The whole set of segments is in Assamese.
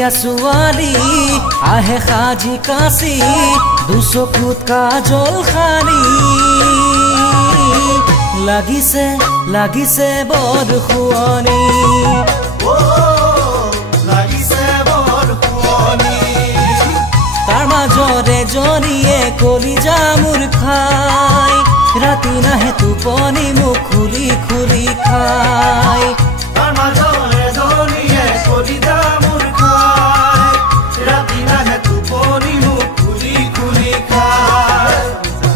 ধুনীয়া ছোৱালী আহে সাজি কাচি দুচকুত কাজল সানি লাগিছে লাগিছে বৰ শুৱনি তাৰ মাজৰে জনীয়ে কলিজা মোৰ খাই ৰাতি নাহে টোপনি মুখ খুলি খুলি খাই তাৰ মাজৰে জনীয়ে কলিজা মোৰ খাই ৰাতি নাহে টোপনি মুখ খুলি খুলি খাই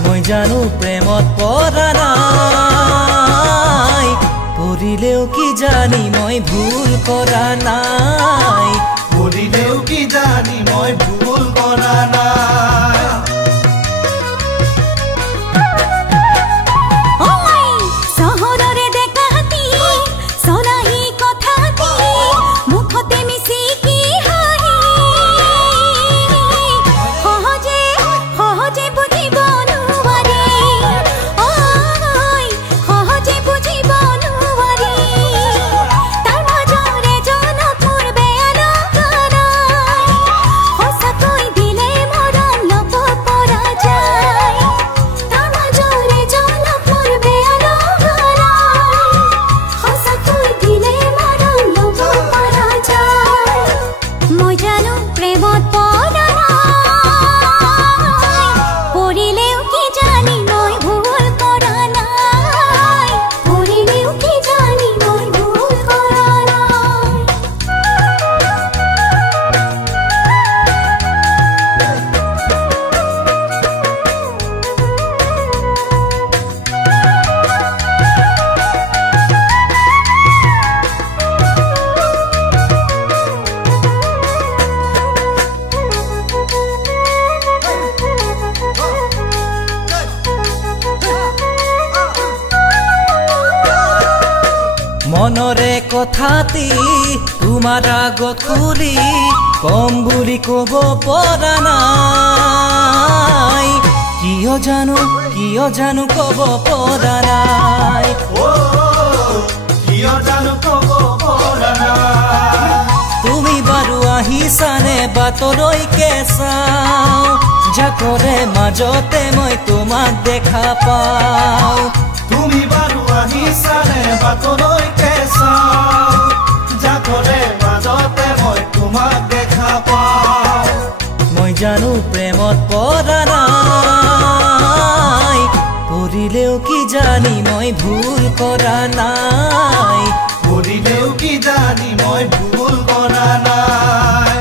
মই জানো প্ৰেমত পৰা নাই কৰিলেও কি জানি মই ভুল কৰা নাই কৰিলেও কি জানি মই ভুল কৰা নাই মনৰে কথাটি তোমাৰ আগত খুলি কম বুলি ক'ব পৰা নাই কিয় জানো ক'ব পৰা নাই কিয় জানো ক'ব পৰা নাই তুমি বাৰু আহিছানে বাটলৈকে চাওঁ জাকৰে মাজতে মই তোমাক দেখা পাওঁ তুমি বাৰু আহিছানে বাটলৈকে চাওঁ জাকৰে মাজতে মই তোমাক দেখা পাওঁ মই জানো প্ৰেমত পৰা নাই কৰিলেও কি জানি মই ভুল কৰা নাই কৰিলেও কি জানি মই ভুল কৰা নাই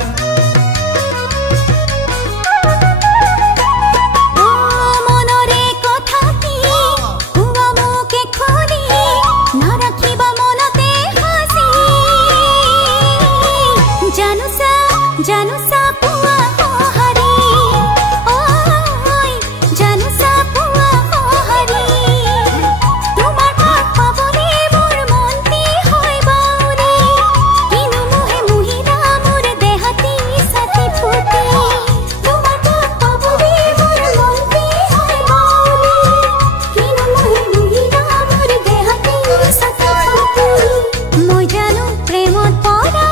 জানো সা পুৱা হৰি ঐ জানো সা পুৱা হৰি তোমাৰ পাবলে মোৰ মনটি হয় বাউৰে কিনো মোহে মুহিৰা মোৰ দেহতি সাথী ফুটি তোমাৰ পাবলে মোৰ মনটি হয় বাউৰে কিনো মোহে মুহিৰা মোৰ দেহতি সাথী ফুটি মই জানো প্ৰেমত পৰা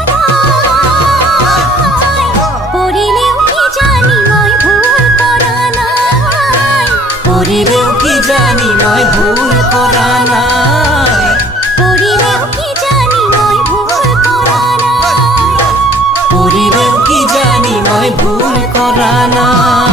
কৰিলেও কি জানি মই ভুল কৰা নাই কৰিলেও কি জানি মই ভুল কৰা নাই কৰিলেও কি জানি মই ভুল কৰা নাই